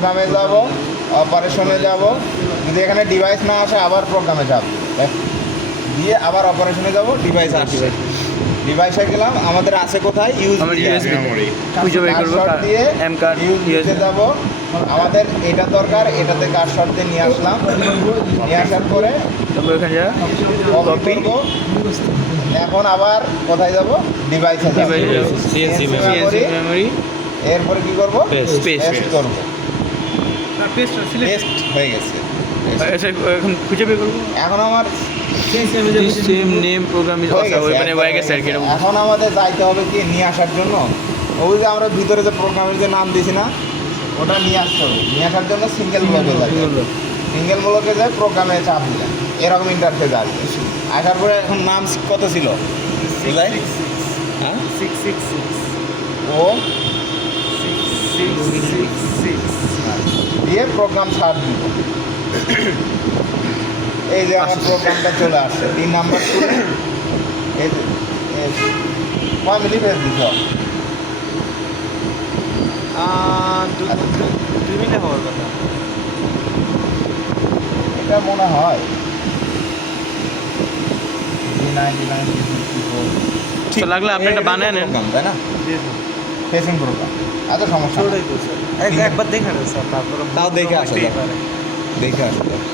প্রোগ্রামে যাব, অপারেশনে যাব, যদি এখানে ডিভাইস না আসে আবার প্রোগ্রামে যাব, দিয়ে আবার অপারেশনে যাব, ডিভাইস আসবে, ডিভাইসে গেলাম, আমাদের আছে কোথায় ইউএসবি মেমোরি খুঁজে বের করব দিয়ে এম কার্ড ইউএসবিতে যাব, আমাদের এটা দরকার, এটাতে কার্ড শর্ট দিয়ে নিয়ে আসলাম, নিয়ে আসার পরে তারপর এখানে যা কপি করব, এখন আবার কোথায় যাব ডিভাইসে যাব, সিএনসি মেমোরি এরপরে কি করব Paste করব, পেস্ট হয়ে গেছে। এখন খুঁজে বের করব এখন আমার সেম নেম প্রোগ্রাম মানে হয়ে গেছে আর কি এরকম। এখন আমাদের যাইতে হবে কি নিয়ে আসার জন্য, ওই যে আমরা ভিতরে যে প্রোগ্রামের যে নাম দিয়েছি না, ওটা নিয়ে আসতে হবে, নিয়ে আসার জন্য সিঙ্গেল ব্লকে যাই, সিঙ্গেল ব্লকে যাই, প্রোগ্রামে চাপ দিলাম, এরকম ইন্টারফেস আসবে। আসার পরে এখন নাম কত ছিল বুঝাই, হ্যাঁ ও দিয়ে প্রোগ্রাম সার্চ দিব, এই যে আমার প্রোগ্রামটা চলে আসছে 3 নাম্বার স্কুলে, এই যে কয় মিলি পেজ দিছ, 2 মিনিট হওয়ার কথা এটা মনে হয় তো লাগলে আপনি একটা বানায় নেন, তাই না, ফেসিং প্রোগ্রাম, এত সমস্যা না। একবার দেখে নেন স্যার, তারপরে তাও দেখে আসা যাবে, দেখে আসা যাবে।